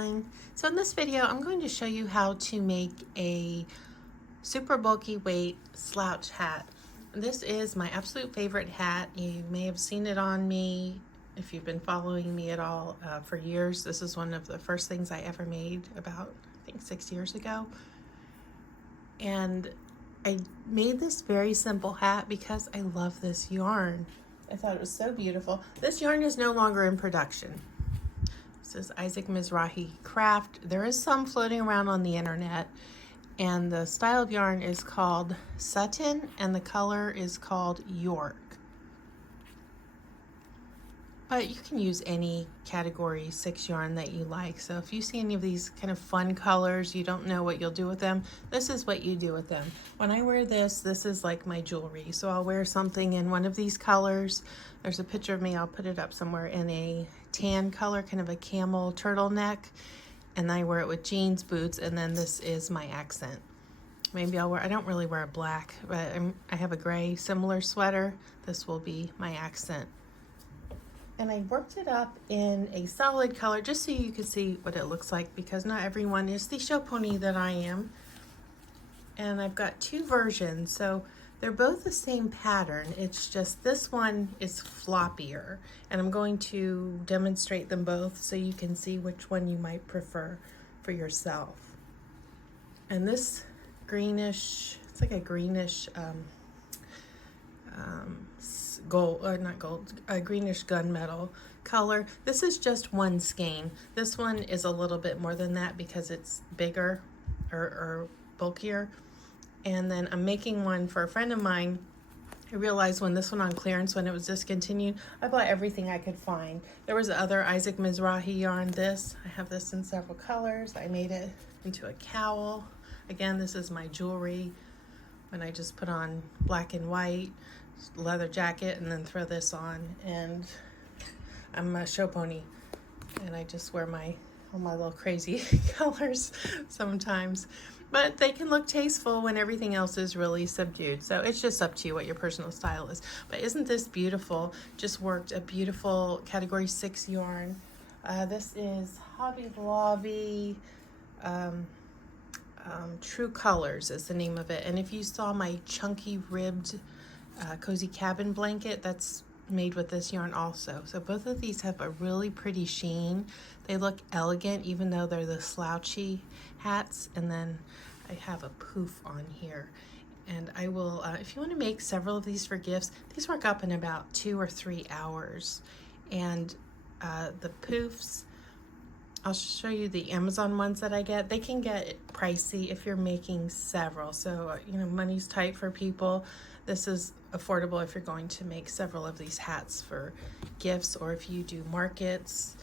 everyone. So in this video I'm going to show you how to make a super bulky weight slouch hat. This is my absolute favorite hat. You may have seen it on me if you've been following me at all for years. This is one of the first things I ever made about I think 6 years ago. And I made this very simple hat because I love this yarn. I thought it was so beautiful. This yarn is no longer in production. This is Isaac Mizrahi craft. There is some floating around on the internet, and the style of yarn is called Sutton and the color is called York. But you can use any category 6 yarn that you like. So if you see any of these kind of fun colors, you don't know what you'll do with them, this is what you do with them. When I wear this is like my jewelry. So I'll wear something in one of these colors. There's a picture of me, I'll put it up somewhere, in a tan color, kind of a camel turtleneck. And I wear it with jeans, boots, and then this is my accent. Maybe I'll wear, I don't really wear black, but I have a gray similar sweater. This will be my accent. And I worked it up in a solid color just so you could see what it looks like, because not everyone is the show pony that I am. And I've got 2 versions, so they're both the same pattern. It's just this one is floppier, and I'm going to demonstrate them both so you can see which one you might prefer for yourself. And this greenish, it's like a greenish gold, or not gold, a greenish gunmetal color. This is just one skein. This one is a little bit more than that because it's bigger or bulkier. And then I'm making one for a friend of mine. I realized when this one on clearance, when it was discontinued, I bought everything I could find. There was other Isaac Mizrahi yarn. I have this in several colors. I made it into a cowl. Again, this is my jewelry. When I just put on black and white, leather jacket, and then throw this on, and I'm a show pony, and I just wear all my little crazy colors sometimes. But they can look tasteful when everything else is really subdued. So it's just up to you what your personal style is. But isn't this beautiful? Just worked a beautiful category 6 yarn. This is Hobby Lobby. True Colors is the name of it. And if you saw my chunky ribbed cozy cabin blanket, that's made with this yarn also. So both of these have a really pretty sheen. They look elegant even though they're the slouchy hats. And then I have a poof on here. And I will, if you want to make several of these for gifts, these work up in about 2 or 3 hours. And the poofs, I'll show you the Amazon ones that I get. They can get pricey if you're making several. So, you know, money's tight for people. This is affordable if you're going to make several of these hats for gifts, or if you do markets,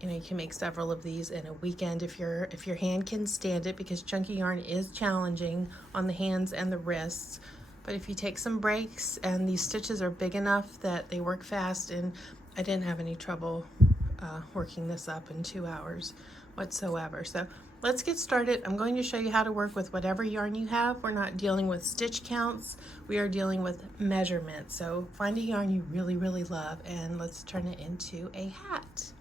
you know, you can make several of these in a weekend if your hand can stand it, because chunky yarn is challenging on the hands and the wrists. But if you take some breaks, and these stitches are big enough that they work fast, and I didn't have any trouble working this up in 2 hours whatsoever. So let's get started. I'm going to show you how to work with whatever yarn you have. We're not dealing with stitch counts. We are dealing with measurement. So find a yarn you really, really love, and let's turn it into a hat.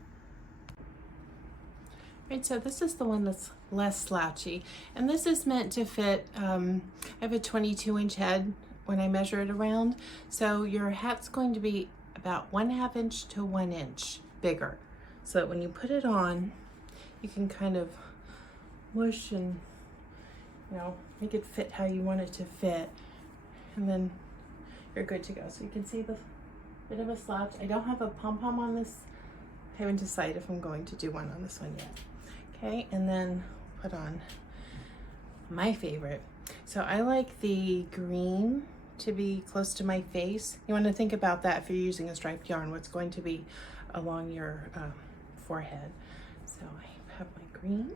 Right, so this is the one that's less slouchy, and this is meant to fit, I have a 22-inch head when I measure it around. So your hat's going to be about 1/2 inch to 1 inch bigger, so that when you put it on, you can kind of whoosh and, you know, make it fit how you want it to fit, and then you're good to go. So you can see the bit of a slouch. I don't have a pom-pom on this. I haven't decided if I'm going to do one on this one yet. Okay, and then put on my favorite. So I like the green to be close to my face. You want to think about that if you're using a striped yarn, what's going to be along your forehead. So I have my green,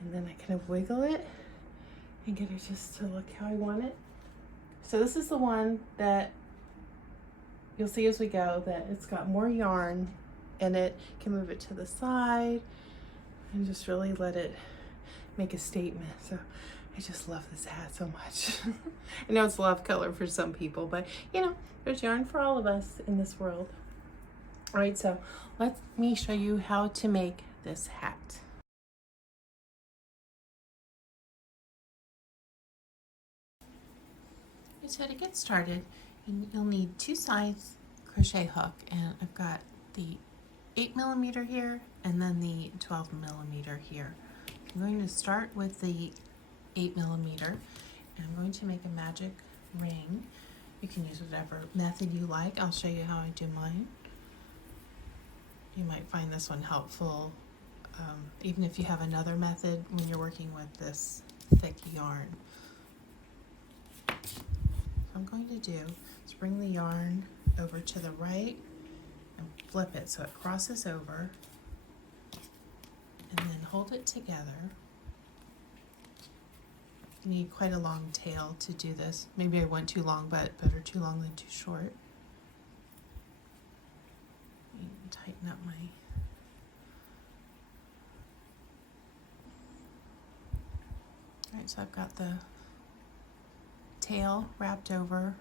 and then I kind of wiggle it and get it just to look how I want it. So this is the one that you'll see as we go, that it's got more yarn in it. You can move it to the side and just really let it make a statement. So I just love this hat so much. I know it's love color for some people, but you know, there's yarn for all of us in this world. All right, so let me show you how to make this hat. So to get started, you'll need 2 sides crochet hook, and I've got the 8mm here and then the 12mm here. I'm going to start with the 8mm, and I'm going to make a magic ring. You can use whatever method you like. I'll show you how I do mine. You might find this one helpful, even if you have another method when you're working with this thick yarn. I'm going to do is bring the yarn over to the right and flip it so it crosses over, and then hold it together. You need quite a long tail to do this. Maybe I went too long, but better too long than too short. Tighten up my Alright, so I've got the tail wrapped over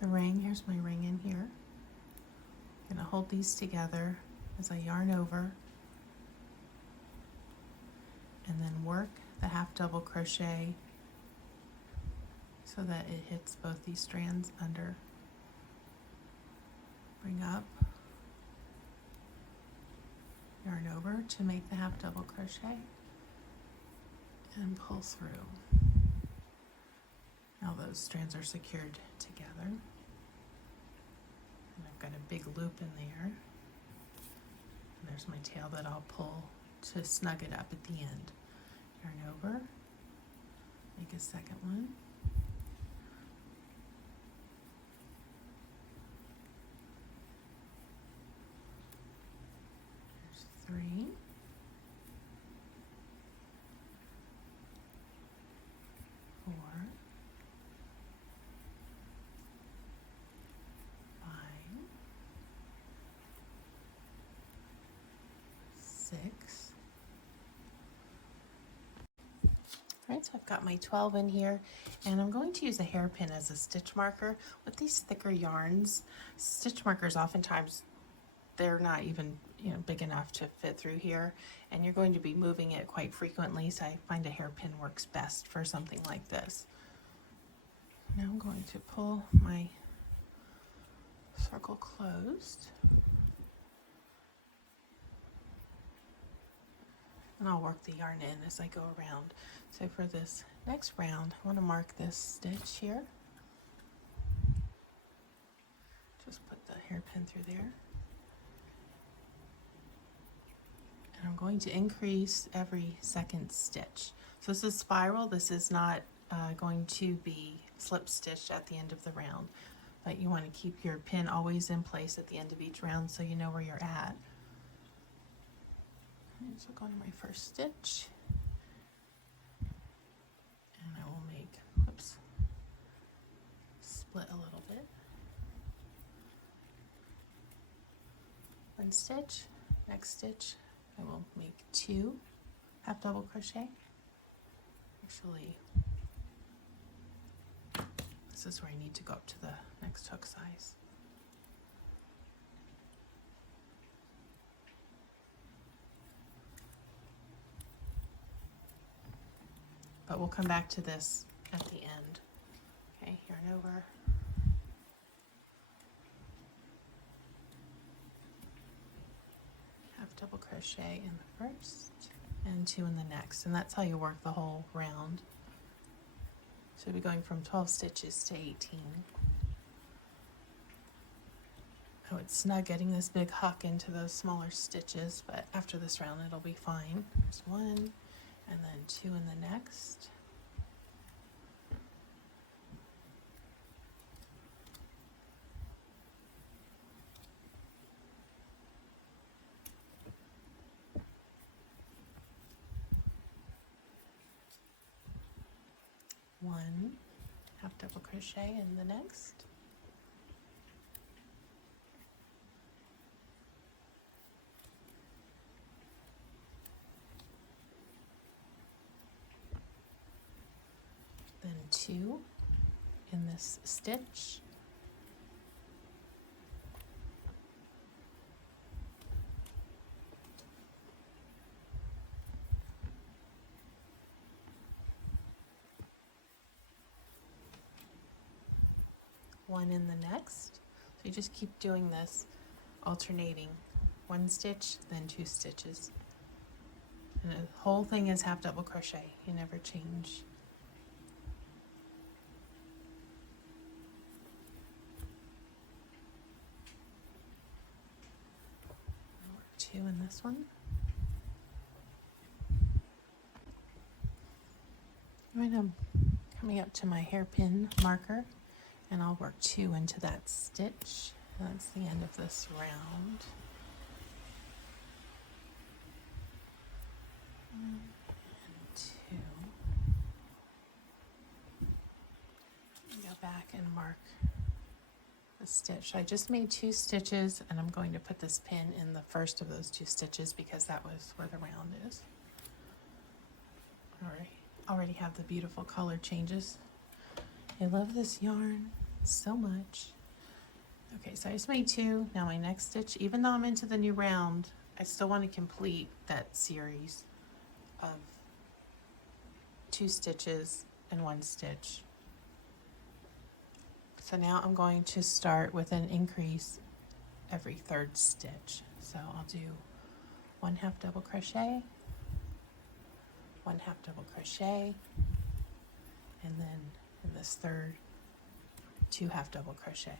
the ring. Here's my ring in here. I'm going to hold these together as I yarn over and then work the half double crochet so that it hits both these strands under. Bring up, yarn over to make the half double crochet, and pull through. Now those strands are secured together, and I've got a big loop in there, and there's my tail that I'll pull to snug it up at the end. Yarn over, make a second one, there's 3, 4, 5, 6. Alright, so I've got my 12 in here, and I'm going to use a hairpin as a stitch marker. With these thicker yarns, stitch markers oftentimes they're not even big enough to fit through here, and you're going to be moving it quite frequently, so I find a hairpin works best for something like this. Now I'm going to pull my circle closed, and I'll work the yarn in as I go around. So for this next round, I want to mark this stitch here. Just put the hairpin through there. And I'm going to increase every second stitch. So this is spiral. This is not going to be slip stitched at the end of the round, but you want to keep your pin always in place at the end of each round so you know where you're at. So go to my first stitch, and I will make, split a little bit. One stitch, next stitch, I will make 2 half double crochet. Actually, this is where I need to go up to the next hook size. But we'll come back to this at the end. Okay, yarn over. Half double crochet in the first and 2 in the next, and that's how you work the whole round. So we'll be going from 12 stitches to 18. Oh, it's snug getting this big hook into those smaller stitches, but after this round it'll be fine. There's 1, and then 2 in the next. One half double crochet in the next. Then 2 in this stitch. one in the next. So you just keep doing this, alternating one stitch, then 2 stitches. And the whole thing is half double crochet. You never change. Work 2 in this one. Right, I'm coming up to my hairpin marker, and I'll work 2 into that stitch. That's the end of this round. And 2. Go back and mark a stitch. I just made 2 stitches, and I'm going to put this pin in the first of those 2 stitches because that was where the round is. All right. Already have the beautiful color changes. I love this yarn so much. Okay, so I just made 2. Now my next stitch, even though I'm into the new round, I still want to complete that series of 2 stitches and 1 stitch. So now I'm going to start with an increase every 3rd stitch. So I'll do 1 half double crochet, 1 half double crochet, and then in this 3rd, 2 half double crochet.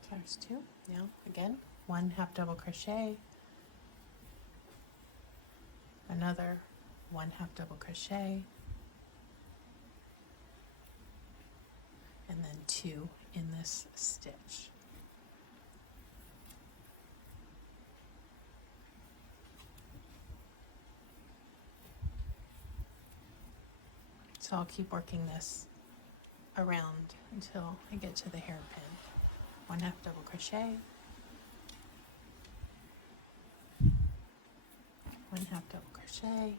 So there's 2. Now again, 1 half double crochet, another 1 half double crochet, and then 2 in this stitch. So I'll keep working this around until I get to the hairpin. 1 half double crochet, 1 half double crochet,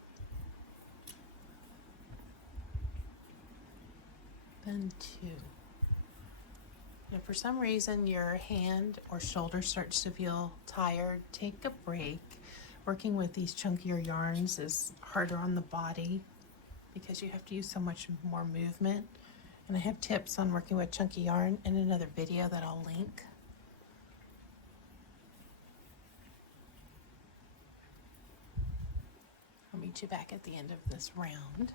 then 2. If for some reason your hand or shoulder starts to feel tired, take a break. Working with these chunkier yarns is harder on the body because you have to use so much more movement. And I have tips on working with chunky yarn in another video that I'll link. I'll meet you back at the end of this round.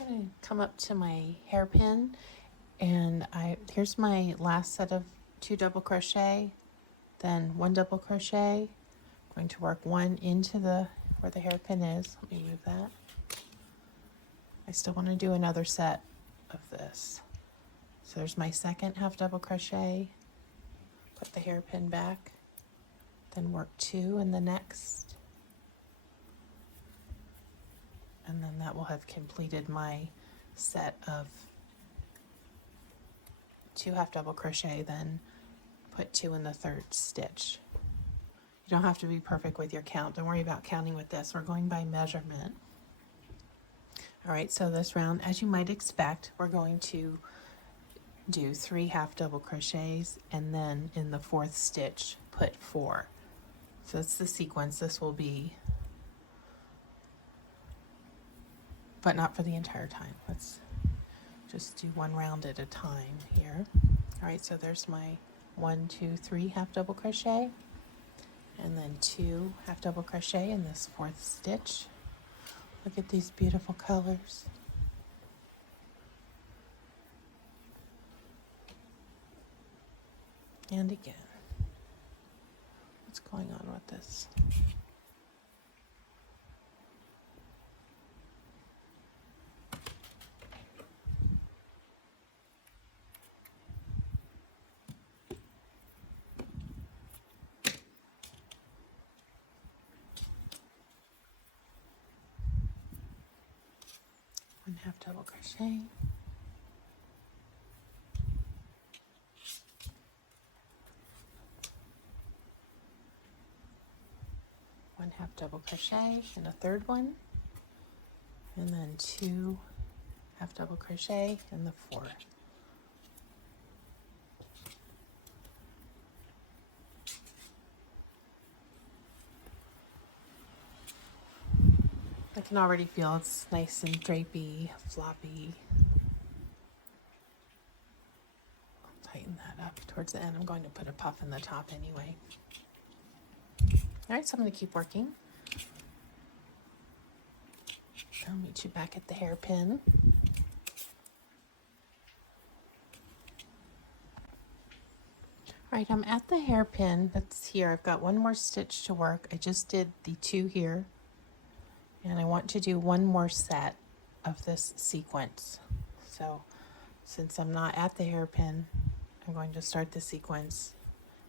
I'm going to come up to my hairpin, and here's my last set of 2 double crochet, then 1 double crochet. I'm going to work 1 into where the hairpin is. Let me move that. I still want to do another set of this. So there's my 2nd half double crochet, put the hairpin back, then work 2 in the next, and then that will have completed my set of 2 half double crochet, then put 2 in the 3rd stitch. You don't have to be perfect with your count. Don't worry about counting with this. We're going by measurement. All right, so this round, as you might expect, we're going to do 3 half double crochets, and then in the 4th stitch put 4. So that's the sequence this will be, but not for the entire time. Let's just do 1 round at a time here. All right, so there's my 1, 2, 3 half double crochet, and then 2 half double crochet in this 4th stitch. Look at these beautiful colors. And again. What's going on with this? One half double crochet, one half double crochet in a 3rd one, and then 2 half double crochet in the 4th. can already feel it's nice and drapey, floppy. I'll tighten that up towards the end. I'm going to put a puff in the top anyway. All right, so I'm going to keep working. I'll meet you back at the hairpin. All right, I'm at the hairpin. That's here. I've got one more stitch to work. I just did the 2 here, and I want to do one more set of this sequence. So since I'm not at the hairpin, I'm going to start the sequence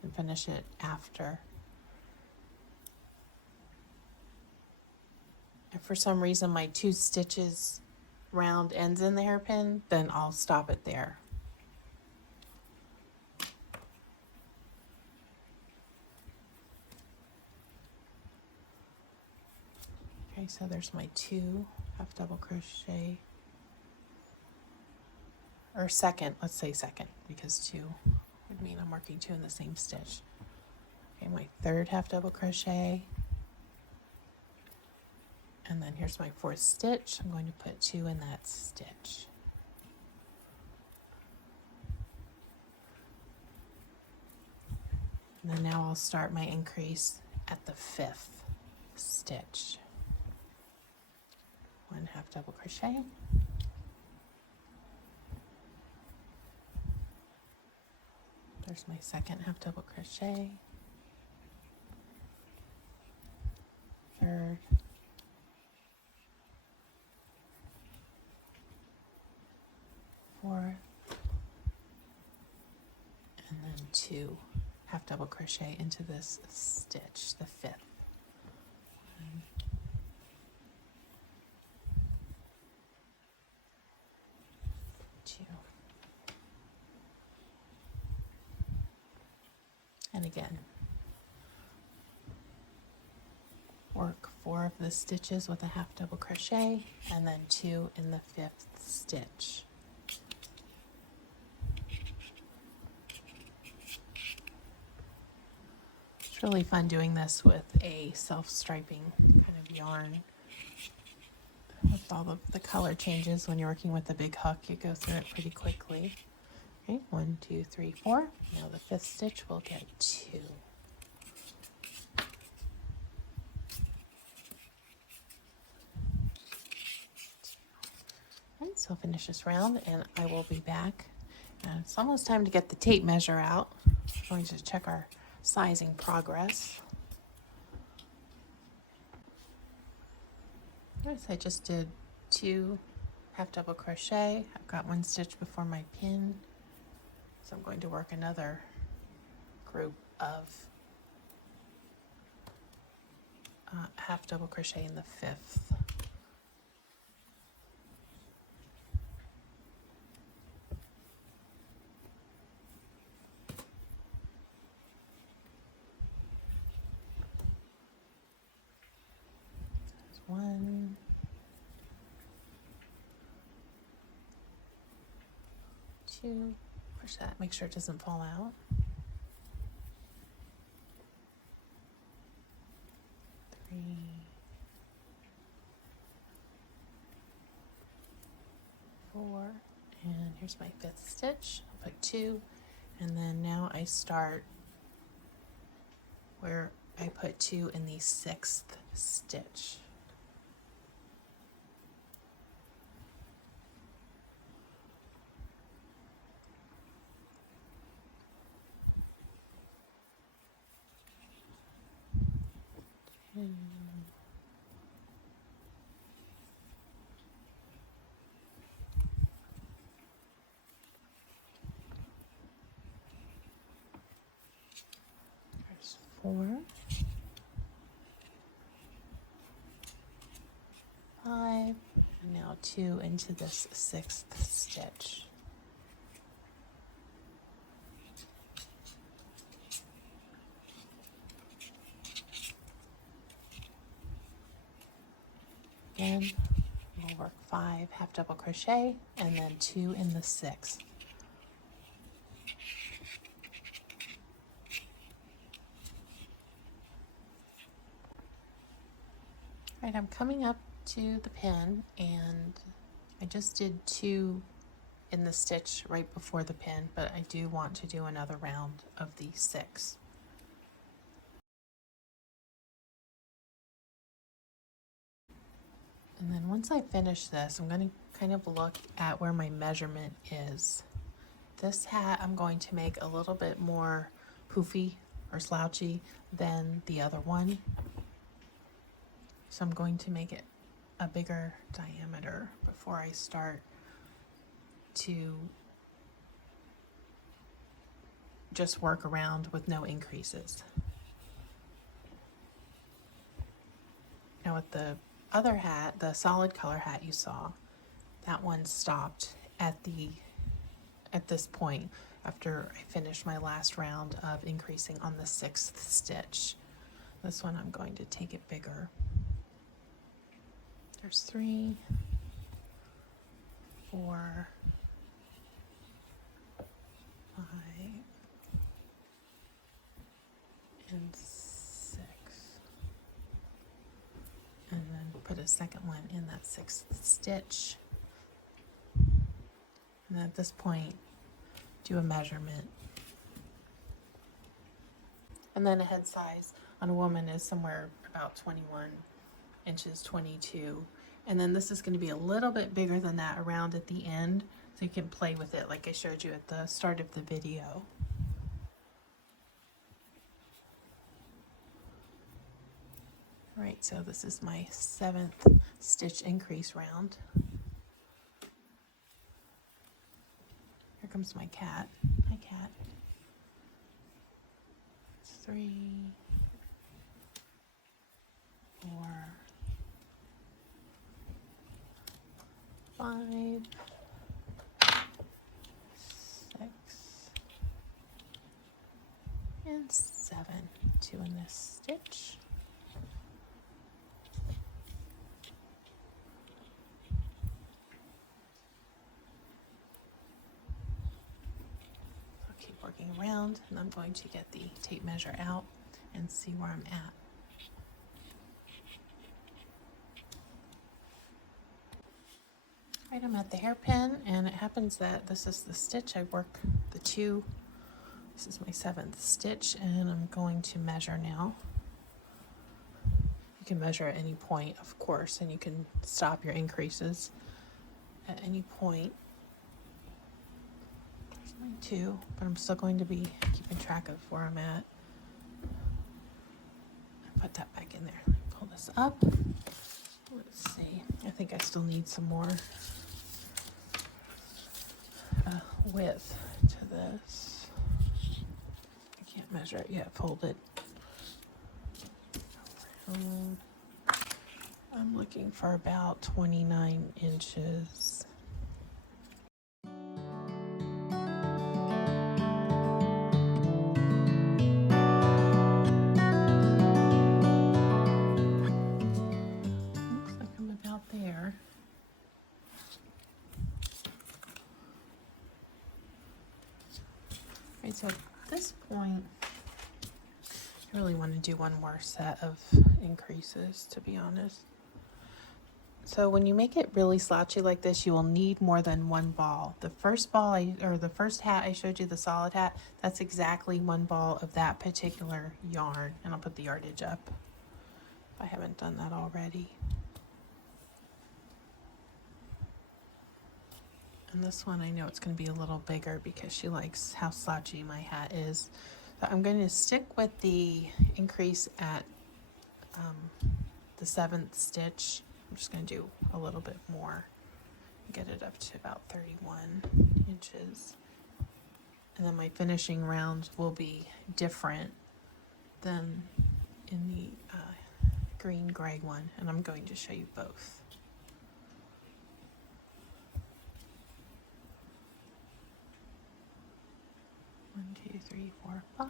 and finish it after. If for some reason my 2 stitches round ends in the hairpin, then I'll stop it there. Okay, so there's my 2 half double crochet, or second, let's say second, because 2 would mean I'm working 2 in the same stitch. Okay, my 3rd half double crochet, and then here's my 4th stitch. I'm going to put 2 in that stitch. And then now I'll start my increase at the 5th stitch. 1 half double crochet, there's my 2nd half double crochet, 3rd, 4th, and then 2 half double crochet into this stitch, the 5th. 1, 2, and again, work 4 of the stitches with a half double crochet, and then 2 in the 5th stitch. It's really fun doing this with a self-striping kind of yarn. With all of the color changes when you're working with a big hook, you go through it pretty quickly. Okay, 1, 2, 3, 4. Now the 5th stitch will get 2. Alright, so I'll finish this round and I will be back. It's almost time to get the tape measure out. I'm going to check our sizing progress. Alright, so I just did 2 half double crochet. I've got 1 stitch before my pin. So I'm going to work another group of half double crochet in the 5th. There's 1, 2, push that, make sure it doesn't fall out. 3, 4, and here's my 5th stitch. I'll put 2, and then now I start where I put 2 in the 6th stitch. There's 4, 5, and now 2 into this 6th stitch. Again, we'll work 5 half double crochet and then 2 in the 6th. All right, I'm coming up to the pin, and I just did 2 in the stitch right before the pin, but I do want to do another round of the 6. And then once I finish this, I'm going to kind of look at where my measurement is. This hat I'm going to make a little bit more poofy or slouchy than the other one. So I'm going to make it a bigger diameter before I start to just work around with no increases. Now with the other hat, the solid color hat you saw, that one stopped at this point after I finished my last round of increasing on the 6th stitch. This one I'm going to take it bigger. There's 3, 4, 5, and 6. And then put a second one in that 6th stitch. And at this point, do a measurement. And then a head size on a woman is somewhere about 21 inches, 22. And then this is going to be a little bit bigger than that around at the end, so you can play with it like I showed you at the start of the video. All right, so this is my 7th stitch increase round. Here comes my cat. Hi, cat. 3, 4, 5, 6, and 7. 2 in this stitch. Working around, and I'm going to get the tape measure out and see where I'm at. Right, I'm at the hairpin, and it happens that this is the stitch I work the 2. This is my 7th stitch, and I'm going to measure now. You can measure at any point, of course, and you can stop your increases at any point. 2, but I'm still going to be keeping track of where I'm at. Put that back in there. Pull this up. Let's see. I think I still need some more width to this. I can't measure it yet. Fold it. I'm looking for about 29 inches. So at this point, I really want to do one more set of increases, to be honest. So when you make it really slouchy like this, you will need more than one ball. The first ball, the first hat I showed you, the solid hat, that's exactly one ball of that particular yarn. And I'll put the yardage up if I haven't done that already. And this one, I know it's going to be a little bigger because she likes how slouchy my hat is. So I'm going to stick with the increase at the 7th stitch. I'm just going to do a little bit more, get it up to about 31 inches. And then my finishing round will be different than in the green-gray one. And I'm going to show you both. 1, 2, 3, 4, 5.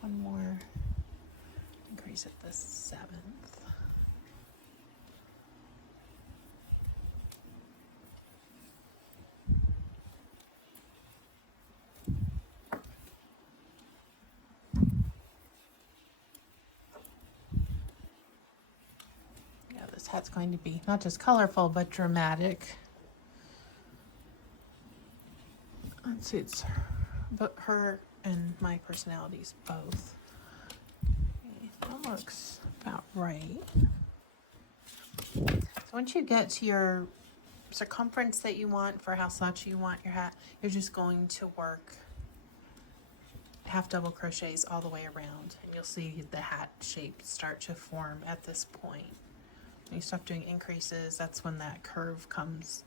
One more. Increase at the 7th. hat's going to be not just colorful, but dramatic. Let's see, it's but her and my personalities both. Okay, that looks about right. So once you get to your circumference that you want for how slouchy you want your hat, you're just going to work half double crochets all the way around, and you'll see the hat shape start to form at this point. When you stop doing increases, that's when that curve comes,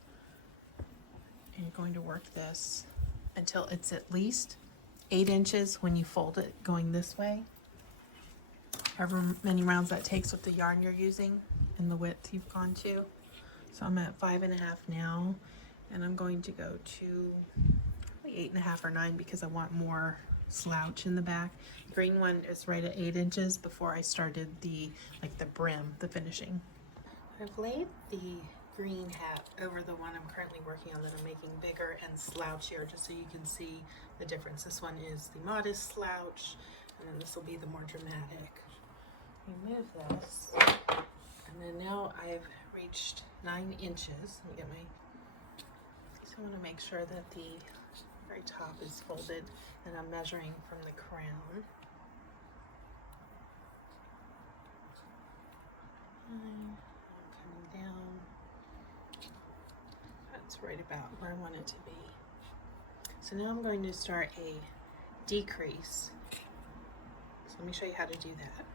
and you're going to work this until it's at least 8 inches when you fold it going this way, however many rounds that takes with the yarn you're using and the width you've gone to. So I'm at 5.5 now, and I'm going to go to probably 8.5 or 9 because I want more slouch in the back. The green one is right at 8 inches before I started the brim, the finishing. I've laid the green hat over the one I'm currently working on that I'm making bigger and slouchier, just so you can see the difference. This one is the modest slouch, and then this will be the more dramatic. Remove this, and then now I've reached 9 inches. Let me get my, so I want to make sure that the very top is folded, and I'm measuring from the crown. I'm coming down. That's right about where I want it to be. So now I'm going to start a decrease. So let me show you how to do that.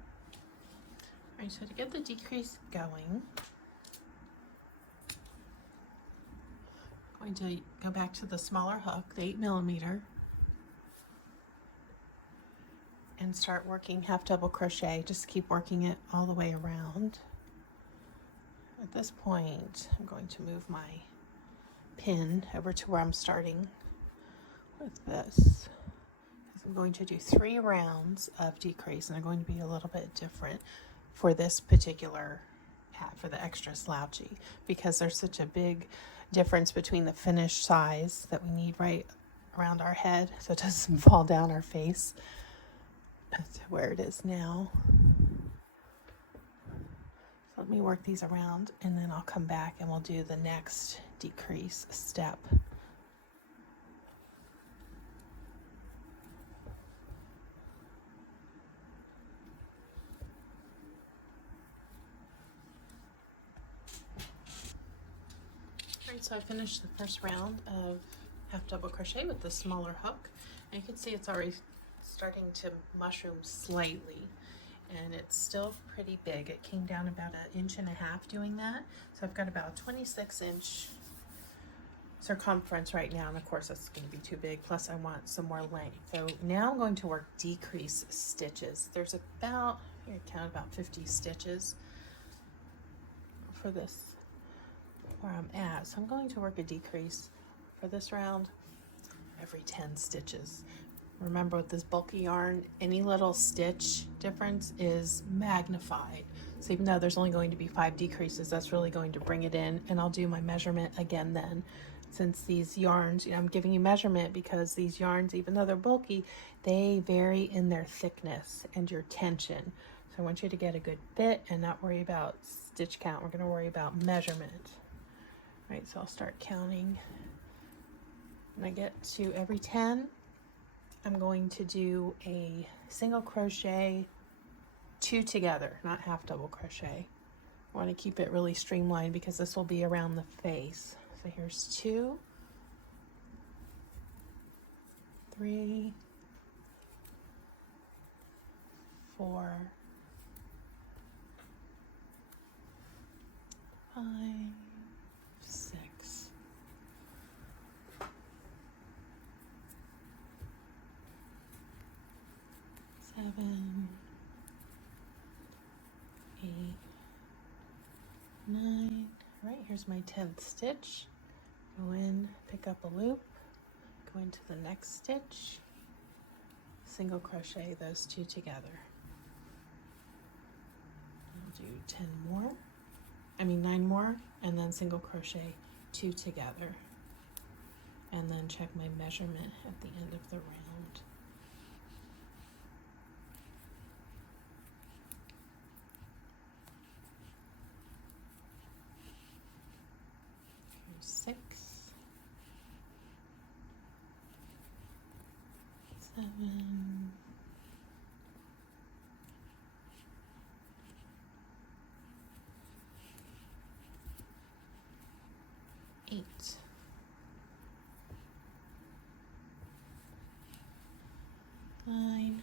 All right, so to get the decrease going, I'm going to go back to the smaller hook, the 8mm, and start working half double crochet. Just keep working it all the way around. At this point, I'm going to move my pin over to where I'm starting with this. I'm going to do 3 rounds of decrease, and they're going to be a little bit different for this particular hat, for the extra slouchy, because there's such a big difference between the finished size that we need right around our head so it doesn't fall down our face to where it is now. So let me work these around, and then I'll come back and we'll do the next decrease step. Alright, so I finished the first round of half double crochet with the smaller hook, and you can see it's already starting to mushroom slightly, and it's still pretty big. It came down about 1.5 inches doing that, so I've got about a 26-inch circumference right now, and of course that's going to be too big, plus I want some more length. So now I'm going to work decrease stitches. There's about, here I count, about 50 stitches for this where I'm at. So I'm going to work a decrease for this round every 10 stitches. Remember, with this bulky yarn, any little stitch difference is magnified. So even though there's only going to be 5 decreases, that's really going to bring it in, and I'll do my measurement again then. Since these yarns, I'm giving you measurement because these yarns, even though they're bulky, they vary in their thickness and your tension. So I want you to get a good fit and not worry about stitch count. We're going to worry about measurement. All right, so I'll start counting. When I get to every 10, I'm going to do a single crochet, 2 together, not half double crochet. I want to keep it really streamlined because this will be around the face. So here's 2, 3, 4, 5, 6, 7, 8, 9. All right, here's my 10th stitch. Go in, pick up a loop, go into the next stitch, single crochet those 2 together. I'll do 9 more, and then single crochet 2 together. And then check my measurement at the end of the round. 7, 8, 9,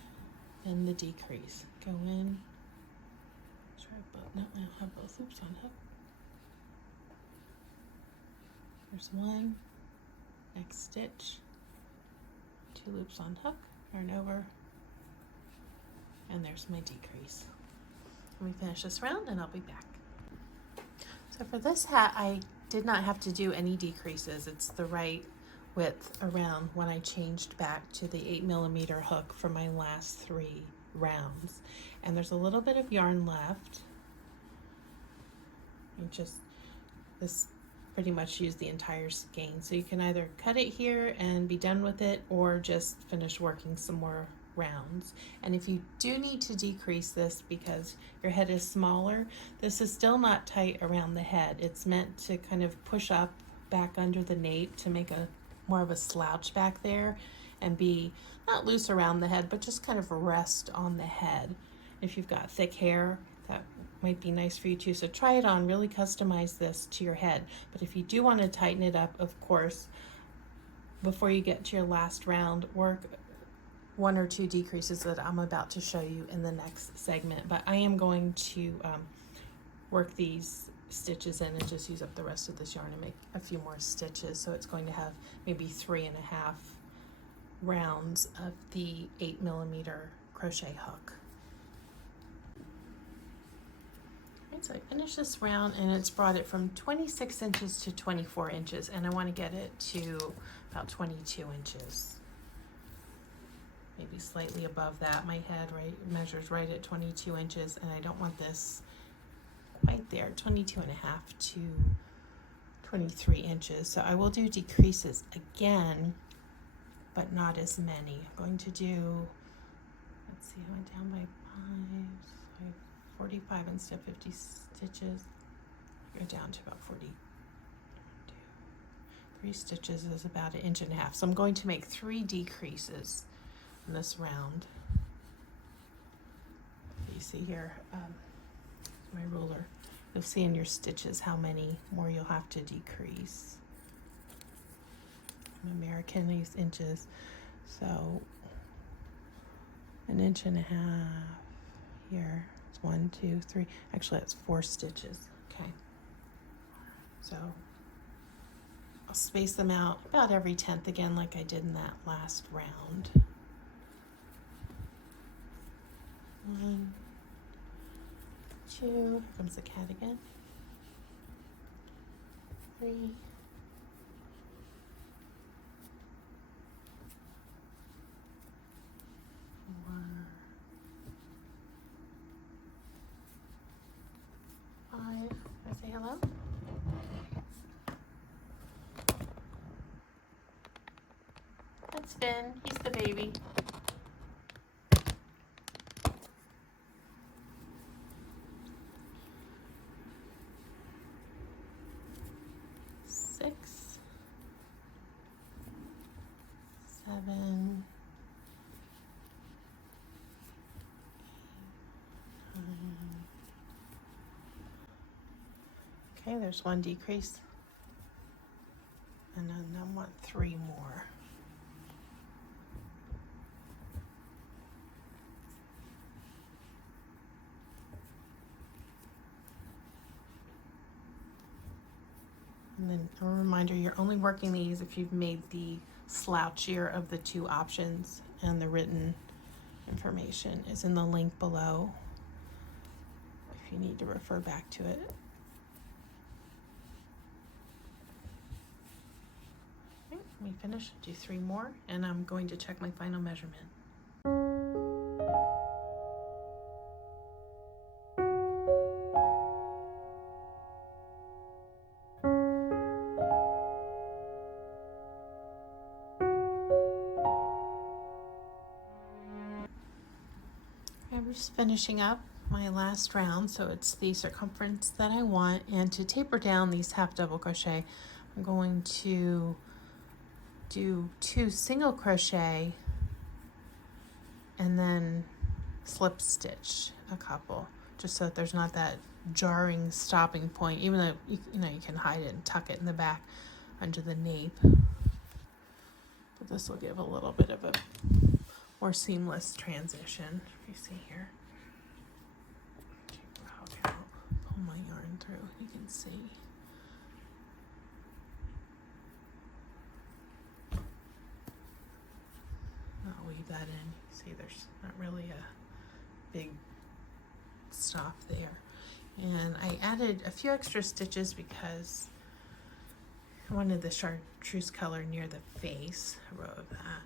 and the decrease. Go in. Try both. No, I don't have both loops on hook. There's one. Next stitch. 2 loops on hook. Yarn over. And there's my decrease. Let me finish this round and I'll be back. So for this hat, I did not have to do any decreases. It's the right width around when I changed back to the 8mm hook for my last 3 rounds. And there's a little bit of yarn left. And just this pretty much used the entire skein. So you can either cut it here and be done with it, or just finish working some more rounds. And if you do need to decrease this because your head is smaller, this is still not tight around the head. It's meant to kind of push up back under the nape to make a more of a slouch back there and be not loose around the head, but just kind of rest on the head. If you've got thick hair, that might be nice for you too. So try it on, really customize this to your head. But if you do want to tighten it up, of course, before you get to your last round, work 1 or 2 decreases that I'm about to show you in the next segment. But I am going to work these stitches in and just use up the rest of this yarn and make a few more stitches. So it's going to have maybe 3.5 rounds of the 8mm crochet hook. So I finished this round and it's brought it from 26 inches to 24 inches, and I want to get it to about 22 inches. Maybe slightly above that. My head measures right at 22 inches, and I don't want this quite there, 22 and a half to 23 inches. So I will do decreases again, but not as many. I'm going to do, let's see, I went down by 5, so 45 instead of 50 stitches. Go down to about 40. 3 stitches is about 1.5 inches. So I'm going to make 3 decreases in this round. You see here, my ruler. You'll see in your stitches how many more you'll have to decrease. I'm American, I use inches. So 1.5 inches here. 1, 2, 3. Actually, that's 4 stitches. Okay. So I'll space them out about every 10th again, like I did in that last round. 1, 2. Here comes the cat again. 3. 4. 5. I say hello. That's Finn. He's the baby. 6, 7, 8, 9. Okay, there's 1 decrease, and then I want 3 more. And then a reminder, you're only working these if you've made the slouchier of the 2 options, and the written information is in the link below if you need to refer back to it. Okay, let me finish, do 3 more, and I'm going to check my final measurement. I'm just finishing up my last round, so it's the circumference that I want, and to taper down these half double crochet, I'm going to do 2 single crochet and then slip stitch a couple, just so that there's not that jarring stopping point, even though you can hide it and tuck it in the back under the nape. But this will give a little bit of a more seamless transition. You see here. Pull my yarn through, you can see. I'll weave that in. See, there's not really a big stop there. And I added a few extra stitches because I wanted the chartreuse color near the face, a row of that.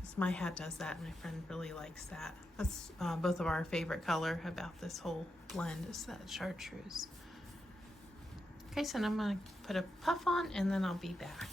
Because my hat does that, and my friend really likes that. That's both of our favorite color about this whole blend is that chartreuse. Okay, so now I'm going to put a puff on, and then I'll be back.